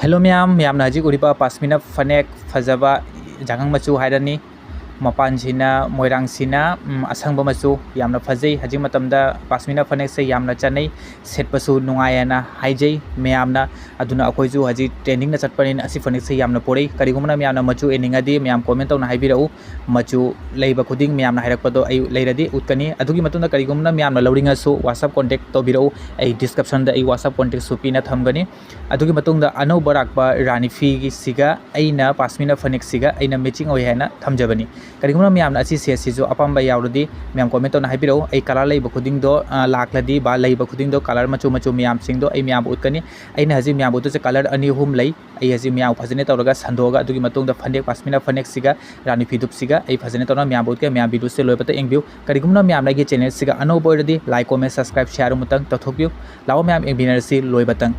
Hello ma'am ma'am हजिक उरिबा पासमिना फनेक फजबा जांगंग मचु हाइरनी मपानसिना मोइरांगसिना असंग मचु यामना फजै हजिक मतमदा पासमिना फनेक से यामना चनै सेटपसु नुंगायना हाइजै मैमना अदुना अखोइजु हजिक training न चटपनिन असि फनेक से यामना पोरै करिगुमना मैमना मचु एनिंगदी मैम कमेंट तौना हाइबिरउ मचु लेबा खुदिंग मैमना हाइरकपदो आई लेरदी उतकनी अदुगी मतुंदा करिगुमना मैमना लौरिंगसु WhatsApp कांटेक्ट तौबिरउ आई डिस्क्रिप्शन दा आई WhatsApp कांटेक्ट सु पिना थमगनी अदुगी मतुंदा अनौबा राकपा रानीफी की सिगा अइना पासमिना फनेक सिगा अइना मैचिंग ओय हैना थमजबनी करिगुमना मैम असि सेसिजु अपाम्बा यावरदी मैम कमेंट तौना हाइबिरउ आई कलर लेबा खुदिंगदो लाखलदी बा लेबा खुदिंगदो कलर मचु मचु मैम सिंगदो आई मैम उतकनी अइना हजि मैम उतसे कलर अनि हुम लै आई हजि मैम फजने तौरगा संदोगा अदुगी मतुंदा फनेक पासमिना फनेक सिगा रानीफी दुप सिगा आई फजने तौना मैम उतके मैम वीडियो से लोयपता एंगबिउ करिगुमना मैम लागी channel सिगा अनौबा ओइरदी like comment subscribe share मुतंग तथोपिउ लाओ मैम एंबिनरसी लोयबतंग